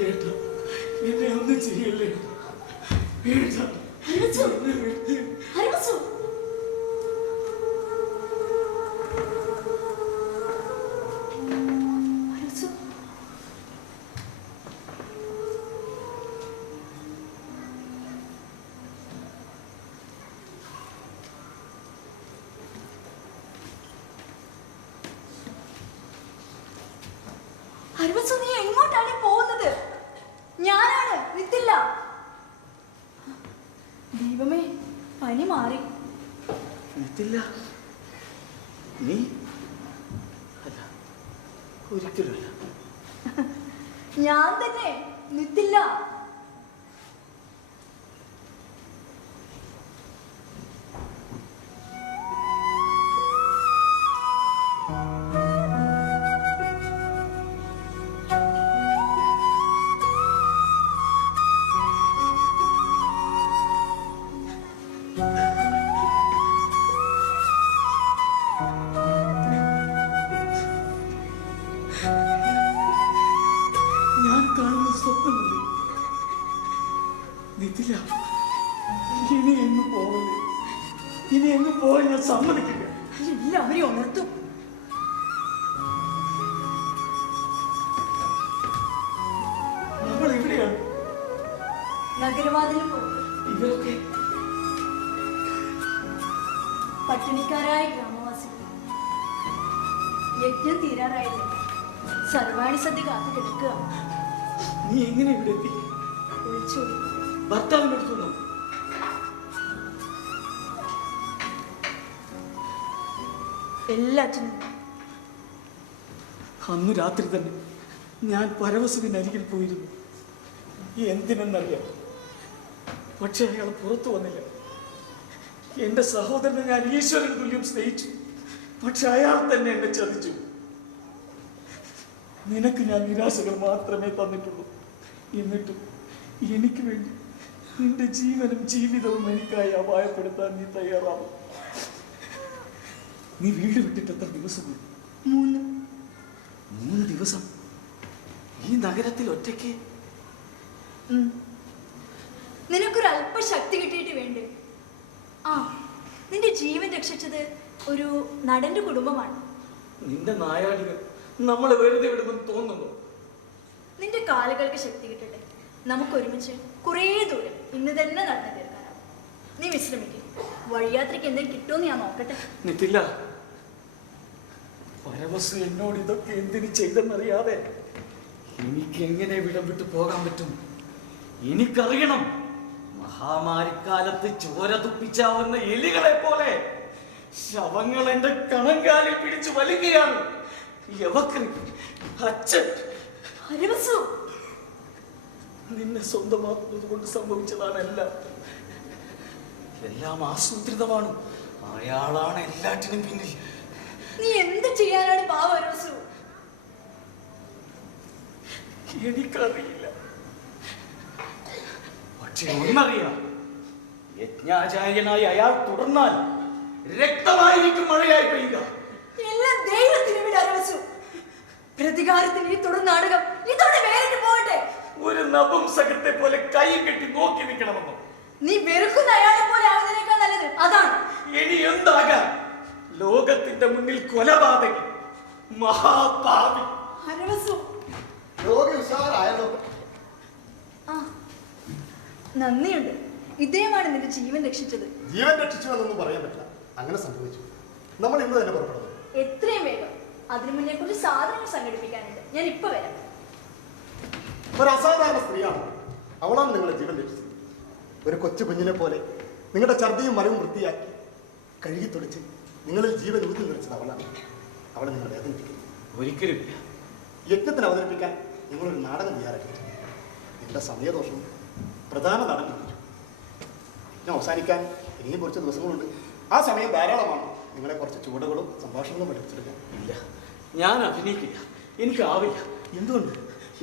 എന്നെ ഒന്നും ചെയ്യല്ലേ. ഹരിവത്സു, നീ എങ്ങോട്ടാണ് പോകുന്നത്? ഞാനാണ് നിത്തില്ല. ദൈവമേ, പനി മാറി. നിത്തില്ല, നീ അല്ല, ഒരിക്കലുമല്ല. ഞാൻ തന്നെ നിത്തില്ല. ഞാൻ കാണുന്ന സ്വപ്നമല്ലേ നിത്തില്ല. ഇനി എങ്ങും പോവല്ലേ, ഇനി എങ്ങും പോകാൻ ഞാൻ സമ്മതിക്കില്ല. എല്ലാവരെയും ഉണർത്തും. നമ്മൾ എവിടെയാണ്? നഗരവാതിലും ഇവരൊക്കെ പട്ടിണിക്കാരായ ഗ്രാമവാസികൾ. യജ്ഞം തീരാറായില്ലേ? സർവാണി സദ്യ കാത്തു കിടക്കുക. നീ എങ്ങനെ ഇവിടെ എത്തി? ഒളിച്ചോടി. ഭർത്താവിന്റെ അടുത്തു എല്ലാറ്റിനും അന്ന് രാത്രി തന്നെ ഞാൻ പരവസുവിനരികിൽ പോയിരുന്നു. എന്തിനെന്നറിയാം, പക്ഷെ അയാൾ പുറത്തു വന്നില്ല. എന്റെ സഹോദരനെ ഞാൻ ഈശ്വരന് തുല്യം സ്നേഹിച്ചു, പക്ഷെ അയാൾ തന്നെ എന്നെ ചതിച്ചു. നിനക്ക് ഞാൻ നിരാശകൾ മാത്രമേ തന്നിട്ടുള്ളൂ. എന്നിട്ടും എനിക്ക് വേണ്ടി നിന്റെ ജീവനും ജീവിതവും എനിക്കായി അപായപ്പെടുത്താൻ നീ തയ്യാറാവും. നീ വീട് വിട്ടിട്ട് എത്ര ദിവസം? 3 ദിവസം ഈ നഗരത്തിൽ ഒറ്റയ്ക്ക്? നിനക്കൊരു അല്പ ശക്തി കിട്ടിയിട്ട് വേണ്ടേ? ആ, നിന്റെ ജീവൻ രക്ഷിച്ചത് ഒരു നടന്റെ കുടുംബമാണ്. നിന്റെ നായാടികൾ നമ്മളെ വെറുതെ വിടുമെന്ന് തോന്നുന്നു. നിന്റെ കാലുകൾക്ക് ശക്തി കിട്ടട്ടെ. നമുക്ക് ഒരുമിച്ച് കുറേ ദൂരം ഇന്ന് തന്നെ നടന്നു തീർക്കാനാവും. നീ വിശ്രമിക്കും. വഴിയാത്രയ്ക്ക് എന്തെങ്കിലും കിട്ടുമെന്ന് ഞാൻ നോക്കട്ടെ. നിത്തില്ല, പരമസു എന്നോട് ഇതൊക്കെ എന്തിനു ചെയ്തെന്നറിയാതെ എനിക്ക് എങ്ങനെ വിടം വിട്ടു പോകാൻ പറ്റും? എനിക്കറിയണം. മഹാമാരിക്കാലത്ത് ചോര തുപ്പിച്ചാവുന്ന എലികളെ പോലെ ശവങ്ങൾ എന്റെ കണങ്കാലിൽ പിടിച്ചു വലിക്കുകയാണ്. അച്ഛൻ നിന്നെ സ്വന്തമാക്കുന്നത് കൊണ്ട് സംഭവിച്ചതാണ് എല്ലാം ആസൂത്രിതമാണ്. അയാളാണ് എല്ലാറ്റിനും പിന്നിൽ. നീ എന്ത് ചെയ്യാനാണ് പാവരവസു? എനിക്കറിയില്ല, പക്ഷെ ഒന്നറിയാം, യജ്ഞാചാര്യനായി അയാൾ തുടർന്നാൽ രക്തമായിരിക്കും മഴയായി പെയ്യുക. എല്ലാം ദൈവത്തിന് വിട അരവസു. പ്രതികാരത്തിന് ഈ തുടർ നാടകം ഇതോടെ വേറിട്ട് പോകട്ടെ. ഒരു നപുംസകത്തെ പോലെ കൈ കെട്ടി നോക്കി നിൽക്കണമെന്നോ? നീ വെറുക്കുന്ന അയാളെ പോലെ ആവുന്നതിനേക്കാൾ നല്ലത് അതാണ്. ഇനി എന്താകാൻ? ലോകത്തിന്റെ മുന്നിൽ കൊലപാതകി, മഹാപാപി. അരവസു നന്ദിയുണ്ട്. ഇദ്ദേഹമാണ് നിന്റെ ജീവൻ രക്ഷിച്ചത്. ജീവൻ രക്ഷിച്ചു എന്നൊന്നും പറയാൻ പറ്റില്ല. അങ്ങനെ സംഭവിച്ചു. നമ്മൾ ഇന്ന് തന്നെ പുറപ്പെടുന്നു. എത്രയും വേഗം. അതിനു മുന്നേ കുറച്ച് സാധനങ്ങൾ സംഘടിപ്പിക്കാനുണ്ട്. ഞാൻ ഇപ്പൊ വരാം. ഒരു അസാധാരണ സ്ത്രീയാണ്. അവളാണ് നിങ്ങളുടെ ജീവൻ രക്ഷിച്ചത്. ഒരു കൊച്ചു കുഞ്ഞിനെ പോലെ നിങ്ങളുടെ ഛർദിയും മരവും വൃത്തിയാക്കി കഴുകി തൊളിച്ച് നിങ്ങളിൽ ജീവൻ ഊതി നിറച്ചത് അവളാണ്. അവളെ നിങ്ങൾ വേദനിപ്പിക്കുന്നു. ഒരിക്കലും യജ്ഞത്തിന് അവതരിപ്പിക്കാൻ നിങ്ങളൊരു നാടകം തയ്യാറാക്കി. നിങ്ങളുടെ സമയദോഷവും പ്രധാന നടൻ ലഭിച്ചു. യജ്ഞം അവസാനിക്കാൻ ഇനിയും കുറച്ച് ദിവസങ്ങളുണ്ട്. ആ സമയം ധാരാളമാണ് നിങ്ങളെ കുറച്ച് ചുവടുകളും സംഭാഷണങ്ങളും പഠിപ്പിച്ചെടുക്കാൻ. ഇല്ല, ഞാൻ അഭിനയിക്കില്ല. എനിക്കാവില്ല. എന്തുകൊണ്ട്?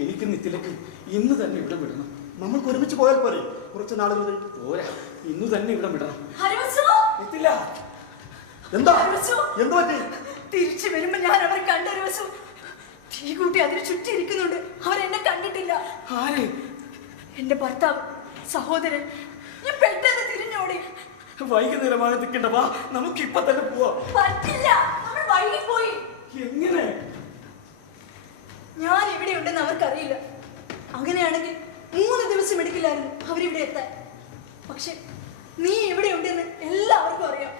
എനിക്ക് നിത്തിലേക്ക് ഇന്ന് തന്നെ ഇവിടെ വിടണം. നമ്മൾക്ക് ഒരുമിച്ച് പോയാൽ പോരെ? കുറച്ച് നാളുകൾ പോരാ, ഇന്ന് തന്നെ ഇവിടെ വിടണം. നിത്തില്ല. എന്താ എന്ത് പറ്റി? തിരിച്ചു വരുമ്പോ ഞാൻ അവർ കണ്ടൊരു തീ കൂട്ടി അതിന് ചുറ്റിയിരിക്കുന്നുണ്ട്. അവരെന്നെ കണ്ടിട്ടില്ല. ആര്? എന്റെ ഭർത്താവ്, സഹോദരൻ. ഞാൻ പെട്ടെന്ന് തിരിഞ്ഞോടി. വൈകുന്നേരമാകെ നിൽക്കണ്ട, വാ നമുക്ക് ഇപ്പൊ തന്നെ പോവാ. പറ്റില്ല, നമ്മൾ വൈകിപ്പോയി. എങ്ങനെ? ഞാൻ ഇവിടെ ഉണ്ടെന്ന് അവർക്കറിയില്ല. അങ്ങനെയാണെങ്കിൽ 3 ദിവസം എടുക്കില്ലായിരുന്നു അവരിവിടെ എത്താൻ. പക്ഷെ നീ ഇവിടെ ഉണ്ടെന്ന് എല്ലാവർക്കും അറിയാം.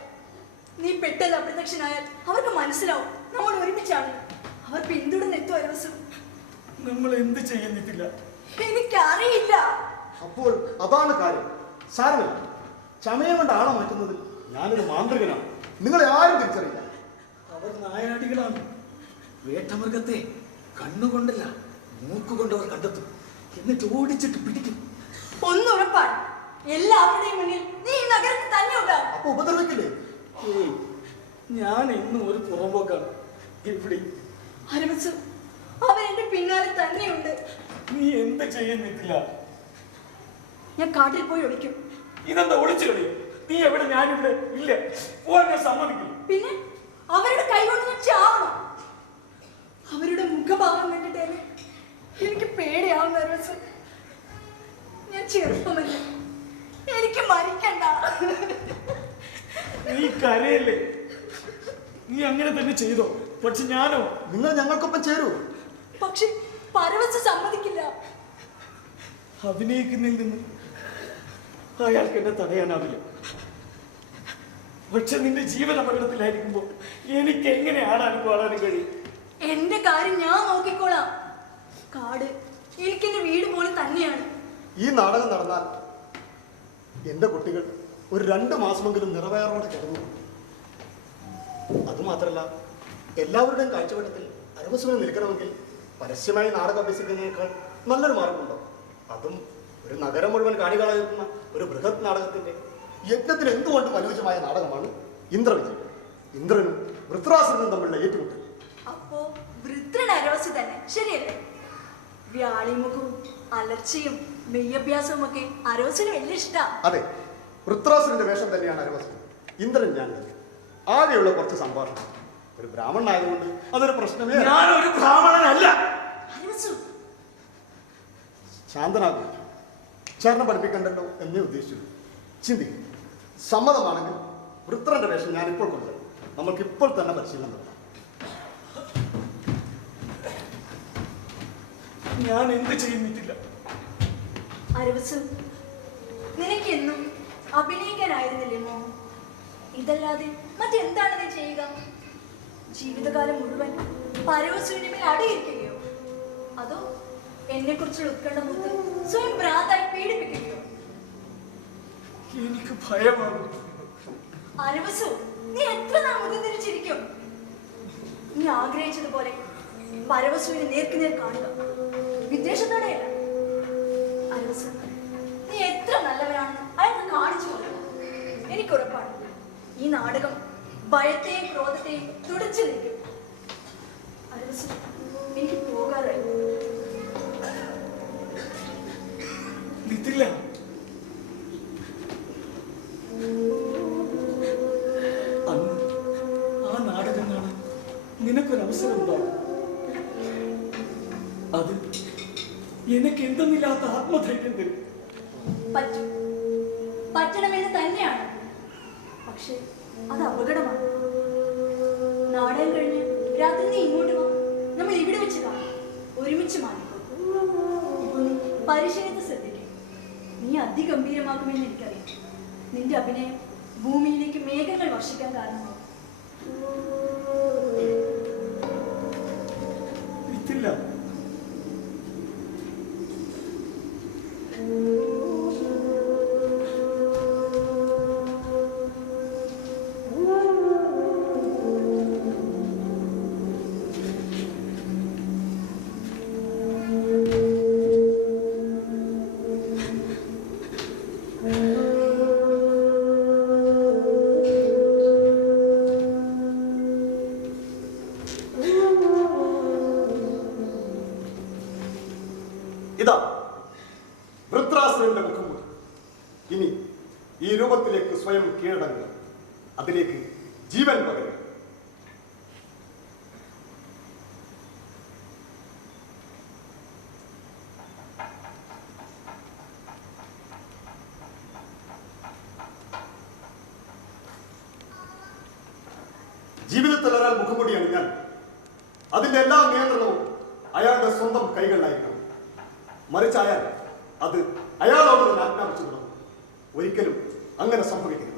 നീ പെട്ടെന്ന് അപ്രത്യക്ഷനായാൽ അവർക്ക് മനസ്സിലാവും നമ്മൾ ഒരുമിച്ചാണ്. അവർ പിന്തുടർന്നെത്തും അരവസു. നമ്മൾ എന്ത് ചെയ്യുന്നില്ല? എനിക്കറിയില്ല. അപ്പോൾ അതാണ് കാര്യം. സാരമില്ല, ചമയം കൊണ്ട് ആളെ മാറ്റുന്നതിൽ ഞാനൊരു മാന്ത്രികനാണ്. നിങ്ങളെ ആരും തിരിച്ചറിയില്ല. അവർ നായാടികളാണ്. വേട്ടമൃഗത്തെ കണ്ണുകൊണ്ടല്ല, മൂക്കുകൊണ്ട് അവർ കണ്ടെത്തും. എന്നിട്ട് ഓടിച്ചിട്ട് പിടിക്കും. ഒന്നുറപ്പാണ്, എല്ലാവരുടെയും മുന്നിൽ നീ ഈ നഗരത്തിൽ തന്നെ ഉണ്ടാവും. അപ്പൊ ഉപദ്രവിക്കില്ലേ? ഏയ്, ഞാൻ ഇന്നും ഒരു പുറമ്പോക്കാണ്. ഇവിടെ അരവസു, അവരെന്റെ പിന്നാലെ തന്നെയുണ്ട്. നീ എന്ത് ചെയ്യുന്നില്ല? ഞാൻ കാട്ടിൽ പോയി ഒളിക്കും. ഇതെന്താ ഒളിച്ചു കളിയോ? നീ എവിടെ? ഞാനിവിടെ ഇല്ല. പോവാൻ ഞാൻ സമ്മതിക്കില്ല. പിന്നെ അവരുടെ കൈകൊണ്ട് ഞാൻ ചാവണം. അവരുടെ മുഖഭാവം കണ്ടിട്ട് എനിക്ക് പേടിയാവുന്ന അരവസു. ഞാൻ ചെറുപ്പമല്ല, എനിക്ക് മരിക്കണ്ട. നീ കരയല്ലേ? നീ അങ്ങനെ തന്നെ ചെയ്തോ. പക്ഷെ ഞാനോ? നിങ്ങൾ ഞങ്ങൾക്കൊപ്പം ചേരൂ. പക്ഷെ പരവസ് സമ്മതിക്കില്ല. അഭിനയിക്കുന്നതിൽ നിന്ന് അയാൾക്ക് എന്നെ തടയാനാവില്ല. പക്ഷെ നിന്റെ ജീവൻ അപകടത്തിലായിരിക്കുമ്പോ എനിക്ക് എങ്ങനെ ആടാനും പാടാനും കഴിയും? എന്റെ കാര്യം ഞാൻ നോക്കിക്കോളാം. കാട് എനിക്കെന്റെ വീട് പോലെ തന്നെയാണ്. ഈ നാടകം നടന്നാൽ എന്റെ കുട്ടികൾ ഒരു 2 മാസമെങ്കിലും നിറവേറോടെ കിടന്നു. അതുമാത്രമല്ല, എല്ലാവരുടെയും കാഴ്ചവട്ടത്തിൽ അരവസുവിന് നിൽക്കണമെങ്കിൽ പരസ്യമായി നാടകം അഭ്യസിക്കുന്നതിനേക്കാൾ നല്ലൊരു മാർഗമുണ്ടോ? അതും ഒരു നഗരം മുഴുവൻ കാണികളായിരുന്ന ഒരു ബൃഹത് നാടകത്തിന്റെ യജ്ഞത്തിന് എന്തുകൊണ്ട് അനുയോജ്യമായ നാടകമാണ് ഇന്ദ്രവിജയം. ഇന്ദ്രനും വൃത്രാസുരനും തമ്മിലുള്ള ഏറ്റുമുട്ടൽ. അപ്പോ വൃത്രൻ അരവസ് തന്നെ, ശരിയല്ലേ? വ്യാളിമുഖവും അലർച്ചയും മെയ്യഭ്യാസവും ഒക്കെ അരവസിന് വലിയ ഇഷ്ടമാണ്. അതെ, വൃത്രാസുരന്റെ വേഷം തന്നെയാണ് അരവസു. ഇന്ദ്രൻ ഞാൻ തന്നെ. ആകെയുള്ള കുറച്ച് സംഭാഷണം. ഒരു ബ്രാഹ്മണനായതുകൊണ്ട് അതൊരു പ്രശ്നമേ. ഞാനൊരു ബ്രാഹ്മണനല്ല. അരവസു, ശാന്തനാകും. ഉച്ചാരണം പഠിപ്പിക്കണ്ടല്ലോ എന്നേ ഉദ്ദേശിച്ചു. ചിന്തിക്കും. സമ്മതമാണെങ്കിൽ വൃത്രന്റെ വേഷം ഞാനിപ്പോൾ കൊണ്ടുവരും. നമുക്കിപ്പോൾ തന്നെ പരിശീലനം നടത്താം. ഞാൻ എന്ത് ചെയ്യുന്നില്ല. അരവസു, നിനക്കെന്നും അഭിനയിക്കാനായിരുന്നില്ലേ മോഹം? ഇതല്ലാതെ മറ്റെന്താണ് നീ ചെയ്യുക? ജീവിതകാലം മുഴുവൻ പരവസുവിന്റെ മേൽ അടയിരിക്കുകയോ? അതോ എന്നെ കുറിച്ചുള്ള ഉത്കണ്ഠ മുത്ത് സ്വയം ഭ്രാന്തായി പീഡിപ്പിക്കുകയോ? എനിക്ക് ഭയമാകും. അരവസു, നീ എത്ര നാൾ മുതിർന്നിരിച്ചിരിക്കും? നീ ആഗ്രഹിച്ചതുപോലെ പരവസുവിനെ നേർക്കുനേർ കാണുക, വിദ്വേഷത്തോടെയല്ല. അരവസു, നീ എത്ര നല്ലവരാണെന്ന് അയാൾക്ക് കാണിച്ചു കൊടുക്കണം. എനിക്കുറപ്പാണ് ഈ നാടകം ഭയത്തെയും ക്രോധത്തെയും തുടച്ചു നിൽക്കും. അരവസു, എനിക്ക് പോകാറായി. നിതില്ല, അന്ന് ആ നാടകം കാണാൻ നിനക്കൊരവസരം ഉണ്ടാകും. അത് എനിക്ക് എന്തെന്നില്ലാത്ത ആത്മധൈര്യം തരും. പറ്റും, പറ്റണമെന്ന് തന്നെയാണ്. പക്ഷെ അത് അപകടമാണ്. നാടകം കഴിഞ്ഞ് രാത്രി നീ ഇങ്ങോട്ട് വാ, നമ്മൾ ഇവിടെ വെച്ച് കാണാം. ഒരുമിച്ച് മാറിക്കോ. ഇപ്പൊ നീ പരിശീലനത്തെ ശ്രദ്ധിക്കും. നീ അതിഗംഭീരമാകുമെന്ന് എനിക്കറിയാം. നിന്റെ അഭിനയം ഭൂമിയിലേക്ക് മേഘങ്ങൾ വർഷിക്കാൻ കാരണമാകും. നിതില്ല, ഇതാ വൃത്രാസുരന്റെ മുഖംമൂടി. ഇനി ഈ രൂപത്തിലേക്ക് സ്വയം കീഴടങ്ങുക, അതിലേക്ക് ജീവൻ പകരുക. ജീവിതത്തിൽ ഒരാൾ മുഖംമൂടി അണിഞ്ഞാൽ അതിന്റെ എല്ലാ നിയന്ത്രണവും അയാളുടെ സ്വന്തം കൈകളിലായിരിക്കണം. മറിച്ചായാൽ അത് അയാളോട് തന്നെ ആജ്ഞാപിച്ചു തുടങ്ങും. ഒരിക്കലും അങ്ങനെ സംഭവിക്കരുത്.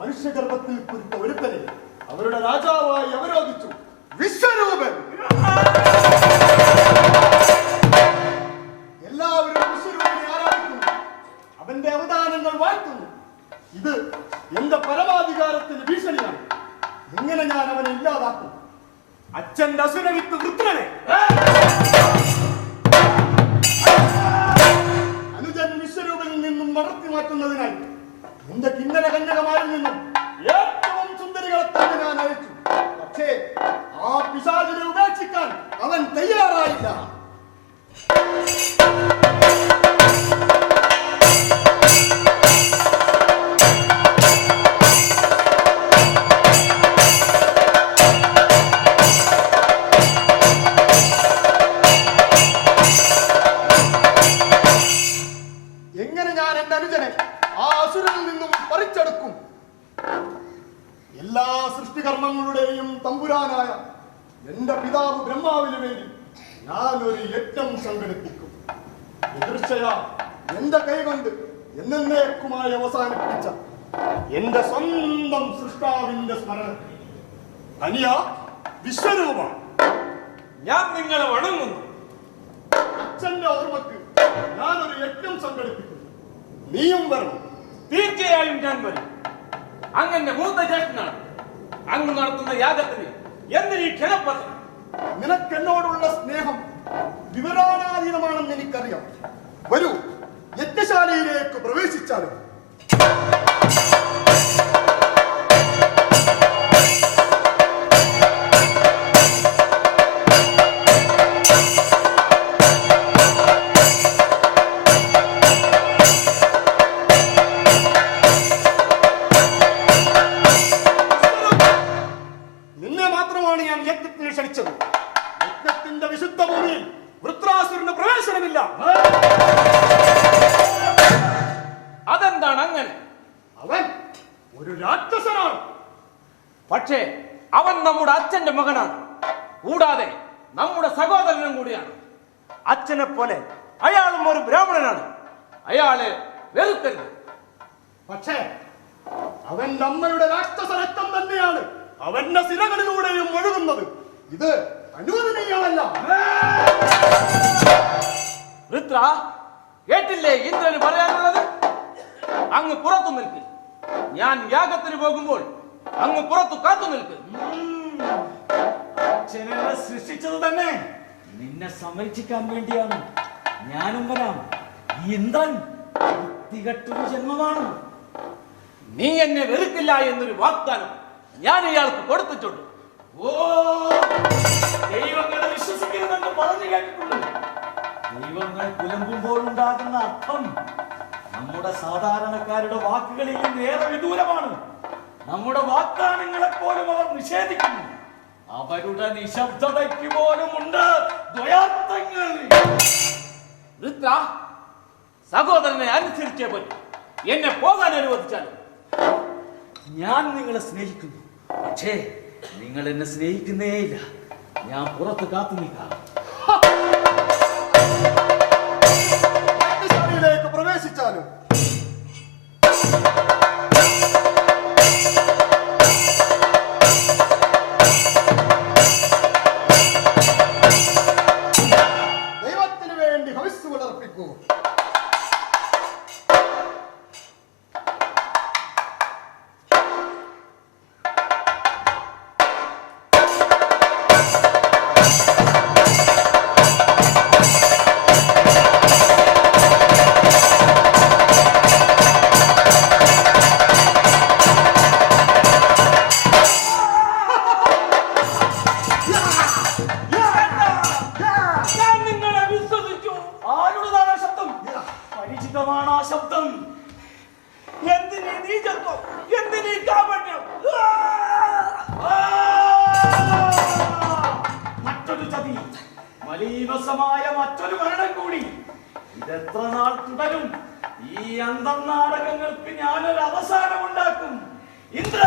മനുഷ്യഗർഭത്തിൽ കുരുത്ത ഒരുത്തനെ അവരുടെ രാജാവായി അവരോധിച്ചു. വിശ്വരൂപൻ. എല്ലാവരും വിശ്വരൂപനെ ആരാധിക്കുന്നു, അവന്റെ അവദാനങ്ങൾ വാഴ്ത്തുന്നു. ഇത് എന്റെ പരമാധികാരത്തിന് ഭീഷണിയാണ്. എങ്ങനെ ഞാൻ അവനെ ഇല്ലാതാക്കും? അച്ഛന്റെ അസുരവിത്ത് വൃത്രനെ അനുജൻ വിശ്വരൂപനിൽ നിന്നും മടർത്തി മാറ്റുന്നതിനായി എന്റെ കിന്നര കന്യകമാരിൽ നിന്നും ഏറ്റവും സുന്ദരികളെ തന്നെ ഞാൻ അയച്ചു. പക്ഷേ ആ പിശാചിനെ ഉപേക്ഷിക്കാൻ അവൻ തയ്യാറായില്ല. എങ്ങനെ ഞാൻ എന്റെ അനുജനെ ആ അസുരനിൽ നിന്നും പറിച്ചെടുക്കും? എല്ലാ സൃഷ്ടികർമ്മങ്ങളുടെയും തമ്പുരാനായ എന്റെ പിതാവ് ബ്രഹ്മാവിന് വേണ്ടി ഞാൻ ഒരു യജ്ഞം സംഘടിപ്പിക്കും. എതിർച്ചയാ എന്റെ കൈകൊണ്ട് എന്നേക്കുമായി അവസാനിപ്പിച്ച എന്റെ സ്വന്തം സൃഷ്ടാവിന്റെ സ്മരണ അനിയ വിശ്വരൂപ, ഞാൻ നിങ്ങളെ വണങ്ങുന്നു. അച്ഛന്റെ ഓർമ്മക്ക് ഞാനൊരു യജ്ഞം സംഘടിപ്പിക്കുന്നു. നീയും വരണം. തീർച്ചയായും ഞാൻ വരും. അങ്ങനെ മൂത്ത ജ്യേഷ്ഠനാണ്. അങ്ങ് നടത്തുന്ന യാഗത്തിന് എന്തിനീ ക്ഷണപത്രം? നിനക്കെന്നോടുള്ള സ്നേഹം വിവരാനാധീനമാണെന്ന് എനിക്കറിയാം. വരൂ, യജ്ഞശാലയിലേക്ക് പ്രവേശിച്ചാലും. അതെന്താണ് അങ്ങനെ? അവൻ ഒരു രാക്ഷസനാണ്. പക്ഷേ അവൻ നമ്മുടെ അച്ഛന്റെ മകനാണ്, കൂടാതെ നമ്മുടെ സഹോദരനും കൂടിയാണ്. അച്ഛനെ പോലെ അയാളും ഒരു ബ്രാഹ്മണനാണ്. അയാളെ വെറുക്കരുത്. പക്ഷേ അവന്റെ അമ്മയുടെ രാക്ഷസ രക്തം തന്നെയാണ് അവന്റെ സിരകളിലൂടെയും ഒഴുകുന്നത്. ഇത് അനുവദനീയമല്ല. വൃത്ര, കേട്ടില്ലേ ഇന്ദ്രന് പറയാനുള്ളത്? അങ്ങ് പുറത്തു നിൽക്ക്. ഞാൻ യാഗത്തിന് പോകുമ്പോൾ അങ്ങ് പുറത്തു കാത്തു നിൽക്ക്. അച്ഛനെ സൃഷ്ടിച്ചത് തന്നെ നിന്നെ സംരക്ഷിക്കാൻ വേണ്ടിയാണ്. ഞാനും വരാം. ഈ ഇന്ദ്രൻ വൃത്തികെട്ടൊരു ജന്മമാണ്. നീ എന്നെ വെറുക്കില്ല എന്നൊരു വാഗ്ദാനം ഞാൻ ഇയാൾക്ക് കൊടുത്തിട്ടുണ്ട്. ഓ, ദൈവങ്ങളെ വിശ്വസിക്കരുതെന്ന് പറഞ്ഞു കേട്ടിട്ടുണ്ട്. ദൈവങ്ങൾ പുലമ്പുമ്പോൾ ഉണ്ടാകുന്ന അർത്ഥം നമ്മുടെ സാധാരണക്കാരുടെ വാക്കുകളിൽ നിന്ന് ഏറെ വിദൂരമാണ്. നമ്മുടെ വാഗ്ദാനങ്ങളെ പോലും അവർ നിഷേധിക്കുന്നു. അവരുടെ നിശബ്ദതയ്ക്ക് പോലും ഉണ്ട് ദ്വയാർത്ഥങ്ങൾ. വൃത്ര, സഹോദരനെ അനുസരിച്ചേ പറ്റൂ. എന്നെ പോകാൻ അനുവദിച്ചാലും. ഞാൻ നിങ്ങളെ സ്നേഹിക്കുന്നു, പക്ഷേ നിങ്ങൾ എന്നെ സ്നേഹിക്കുന്നേയില്ല. ഞാൻ പുറത്ത് കാത്തു നിൽക്കാം. യജ്ഞശാലയിലേക്ക് പ്രവേശിച്ചാലും ദൈവത്തിന് വേണ്ടി ഹവിസ്സുകൾ അർപ്പിക്കൂ. ഞാൻ നിങ്ങളെ വിശ്വസിച്ചു. ആരുടേതാണ് ആ ശബ്ദം? പരിചിതമാണ് ആ ശബ്ദം. എന്തിനീ നീചത്വം, എന്തിനീ കാപട്യം? മറ്റൊരു ചതി, മലീമസമായ മറ്റൊരു മരണം കൂടി. ഇതെത്ര നാൾ തുടരും? ഈ അന്തം നാടകങ്ങൾക്ക് ഞാനൊരു അവസാനം ഉണ്ടാക്കും. ഇന്ദ്ര,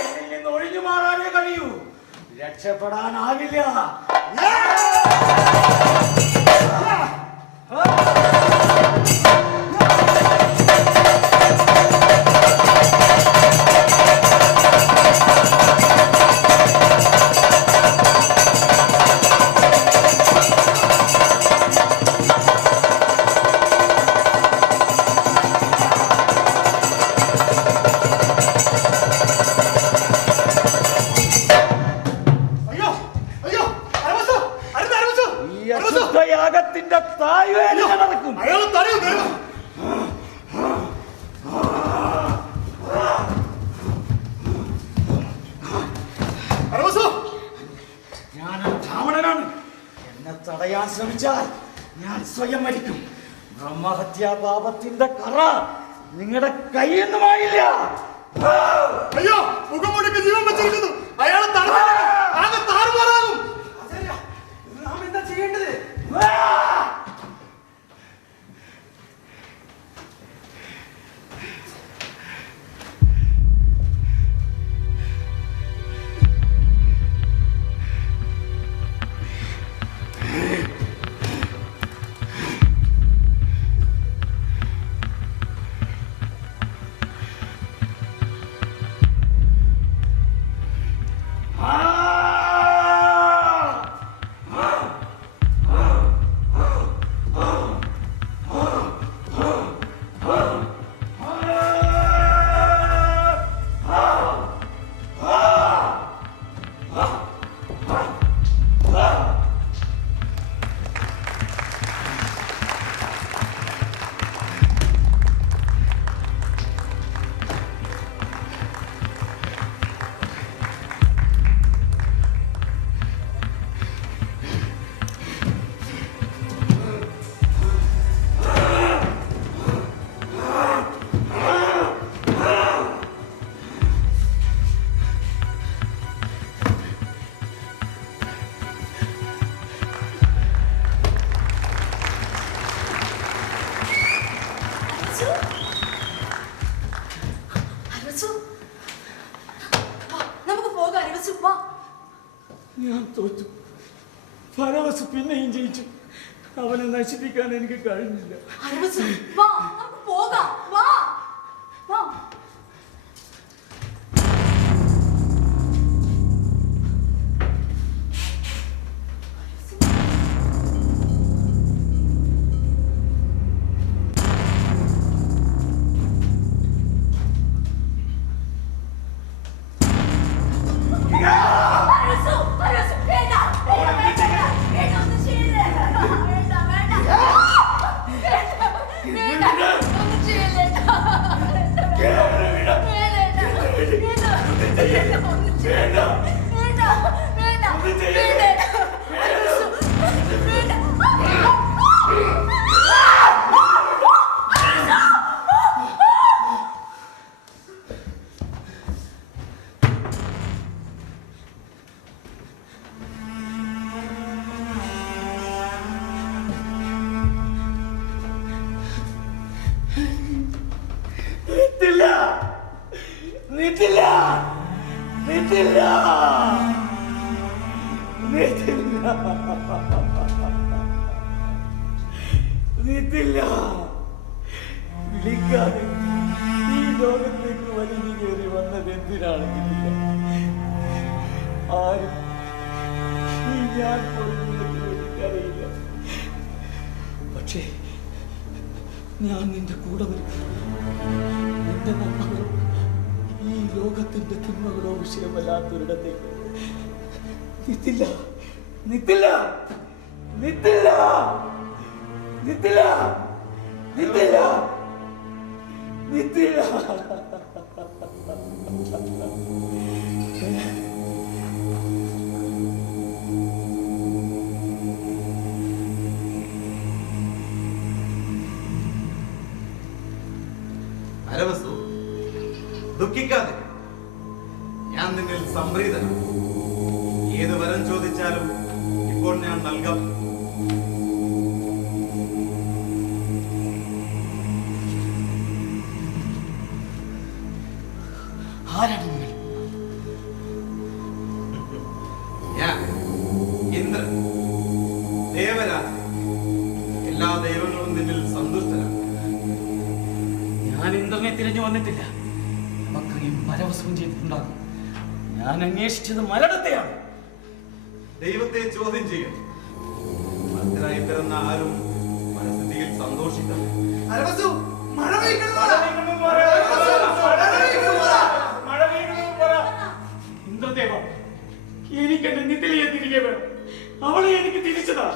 എന്നിൽ നിന്ന് ഒഴിഞ്ഞു മാറാനേ കഴിയൂ. രക്ഷപ്പെടാനാകില്ല. അയ്യോ അയ്യോ അരവസു, അരുത് അരവസു, ഈ അരവസു. അശുദ്ധയാഗത്തിന്റെ താഴ്വേല നടക്കും. അയാൾ തടയൂ ദൈവം. അരവസു, ഞാനൊരു ബ്രാഹ്മണനാണ്. എന്നെ തടയാൻ ശ്രമിച്ചാൽ ഞാൻ സ്വയം മരിക്കും. ബ്രഹ്മഹത്യാ പാപത്തിന്റെ കറ നിങ്ങളുടെ കയ്യിൽ നിന്നുമായില്ല. അയ്യോ മുഖംമൂടിക്ക് ജീവൻ വെച്ചിരിക്കുന്നു. അയാൾ തടഞ്ഞില്ല, ആകെ താറുമാറാകും. നാം എന്താ ചെയ്യേണ്ടത്? വാ. ഞാൻ തോറ്റു. ഫറവസ് പിന്നെയും ജയിച്ചു. അവനെ നശിപ്പിക്കാൻ എനിക്ക് കഴിഞ്ഞില്ല. അരവസു, വാ, നമുക്ക് പോകാം. വാ, വാ. വിളിക്കാതെ ഈ ലോകത്തേക്ക് വലിഞ്ഞു കയറി വന്നത് എന്തിനാണെന്നില്ല. ആരും ഈ ഞാൻ പോലും എനിക്കറിയില്ല. പക്ഷേ ഞാൻ നിന്റെ കൂടെ വരും. നിന്റെ നന്മകളോ ഈ ലോകത്തിന്റെ തിന്മകളോ വിഷയമല്ലാത്തൊരിടത്തേക്ക് നിത്തില്ല, നിത്തില്ല, നിത്തില്ല, നിത്തില്ല, നിത്തില്ല, നിത്തില്ല. അരവസു, ദുഃഖിക്കാതെ. ഞാൻ നിന്നിൽ സംപ്രീതനാണ്. ഏത് വരം ചോദിച്ചാലും ഇപ്പോൾ ഞാൻ നൽകാം. ഞാൻ ഇന്ദ്രൻ, ദേവരാജൻ. എല്ലാ ദൈവങ്ങളും നിന്നിൽ സന്തുഷ്ടരാണ്. ഞാൻ ഇന്ദ്രനെ തിരഞ്ഞു വന്നിട്ടില്ല. ബക്രിയും പരവശവും ചെയ്തിട്ടുണ്ടാകും. ഞാൻ അന്വേഷിച്ചത് മരണത്തെയാണ്. ദൈവത്തെ ചോദ്യം ചെയ്യും. ഭക്തരായി പിറന്ന ആരും മനസ്ഥിതിയിൽ സന്തോഷിക്കണം. ഇന്ദ്രദേവ, എനിക്ക് എന്റെ നിതിലിയെ തിരികെ വേണം. അവളെ എനിക്ക് തിരിച്ചതാ.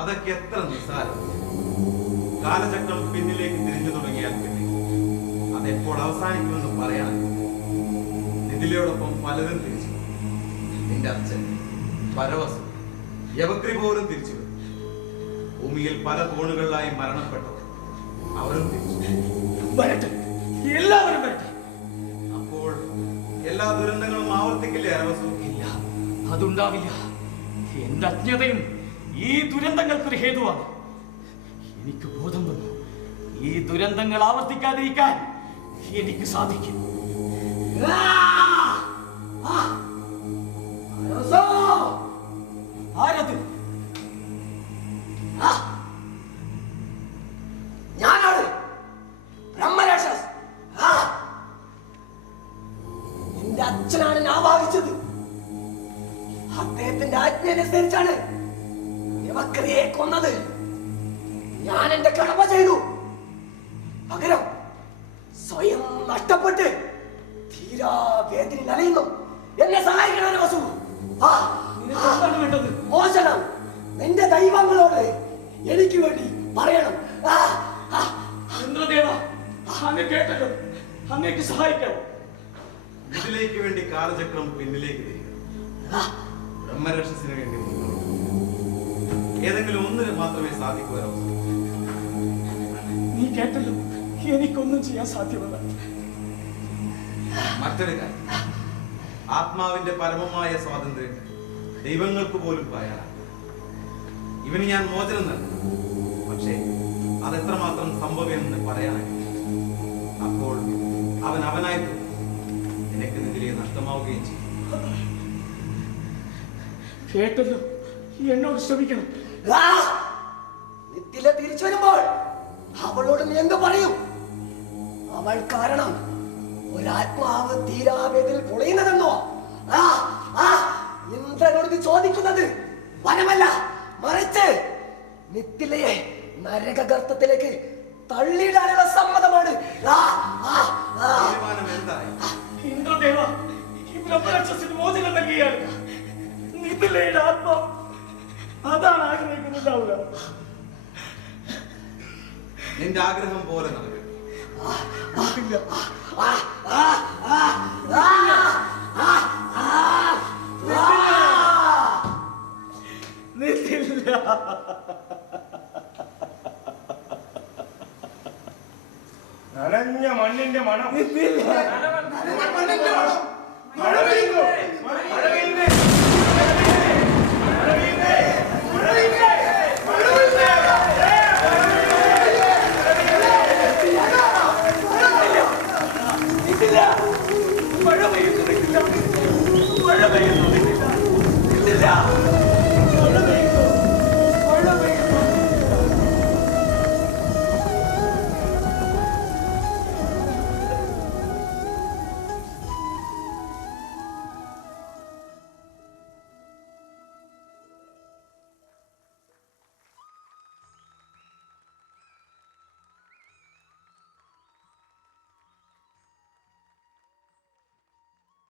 അതൊക്കെ എത്ര നിസ്സാരം. കാലചക്രം പിന്നിലേക്ക് തിരിഞ്ഞു തുടങ്ങിയാൽ പിന്നെ അതെപ്പോൾ അവസാനിക്കുമെന്ന് പറയാൻ. നിതിലയോടൊപ്പം പലരും തിരിച്ചു. നിന്റെ അച്ഛൻ, പരവസ്, യവക്രി പോലും തിരിച്ചു. ഭൂമിയിൽ പല കോണുകളിലായി മരണപ്പെട്ടവർ അവരും തിരിച്ചു. വരട്ടെ, എല്ലാവരും വരട്ടെ. അപ്പോൾ എല്ലാ ദുരന്തങ്ങളും ആവർത്തിക്കില്ലേ അരവസു? ഇല്ല, അതുണ്ടാവില്ല. എന്റെ അജ്ഞതയും ഈ ദുരന്തങ്ങൾക്കൊരു ഹേതുവാണ്. എനിക്ക് ബോധം വന്നു. ഈ ദുരന്തങ്ങൾ ആവർത്തിക്കാതിരിക്കാൻ എനിക്ക് സാധിക്കും. ആരത്? ഞാനാണ് ബ്രഹ്മരാക്ഷസ്. എന്റെ അച്ഛനാണ് ഞാൻ വാദിച്ചത്. അദ്ദേഹത്തിന്റെ ആജ്ഞയനുസരിച്ചാണ് യവക്രിയെ കൊന്നത്. ഞാൻ എന്റെ കടമ ചെയ്തു. പകരം സ്വയം നഷ്ടപ്പെട്ട് തീരാ വേദനയിൽ അലയുന്നു. എന്നെ സഹായിക്കണം വസു. എന്താണ് വേണ്ടത്? മോചനം നിന്റെ ദൈവങ്ങളോട് എനിക്ക് വേണ്ടി പറയണം. ഇന്ദ്രദേവ, അങ്ങ് കേട്ടല്ലോ. അങ്ങേക്ക് സഹായിക്കാം. ഇതിലേക്ക് വേണ്ടി കാലചക്രം പിന്നിലേക്ക് തിരിക. ബ്രഹ്മരക്ഷസിന് വേണ്ടി മുന്നോട്ട്. ഏതെങ്കിലും ഒന്നിന് മാത്രമേ സാധിക്കൂ അരവസു. നീ കേട്ടല്ലോ, എനിക്കൊന്നും ചെയ്യാൻ സാധ്യമല്ല. മറ്റൊരു കാര്യം, ആത്മാവിന്റെ പരമമായ സ്വാതന്ത്ര്യം ദൈവങ്ങൾക്ക് പോലും പറയാനാണ്. ഇവന് ഞാൻ മോചനം നൽകും. പക്ഷേ അതെത്രമാത്രം സംഭവമെന്ന് പറയാനായി. അപ്പോൾ അവൻ അവനായി നിനക്ക് നിതിരെ നഷ്ടമാവുകയും ചെയ്യും. കേട്ടല്ലോ, എന്നോട് ക്ഷമിക്കണം. ആ! നിത്തില തിരിച്ചു വരുമ്പോൾ അവളോട് നീ എന്ത് പറയും? അവൾ കാരണം ഒരാത്മാവ് തീരാവേദിൽ പൊളിയുന്നതെന്നോ? ആ ആ ഇന്ദ്രനോട് നീ ചോദിക്കുന്നത് വനമല്ല, മറിച്ച് നിത്തിലയെ നരകഗർത്തത്തിലേക്ക് തള്ളിയിടാനുള്ള സമ്മതമാണ്. ആ ആ ആ തീരുമാനം എന്തായി? ഇന്ദ്രദേവ, ഈ ബ്രഹ്മരാക്ഷസിന് മോചനം നൽകിയാണ്. നിതിലയുടെ ആത്മാവ് അതാണ് ആഗ്രഹിക്കുന്നുണ്ടാവുക. നിന്റെ ആഗ്രഹം പോലെ നടക്കും. നിതില, ആ ആ ആ ആ ആ ആ നിതില. നനഞ്ഞ മണ്ണിന്റെ മണം. നിതില. മണ്ണിന്റെ മണം. മഴ പെയ്യുന്നു. മഴ പെയ്യുന്നു. മഴ പെയ്യുന്നു. മഴ പെയ്യുന്നു. മഴ പെയ്യുന്നു. നിതില. മഴ പെയ്യുന്നു, നിതില. മഴ പെയ്യുന്നു, നിതില. നിതില.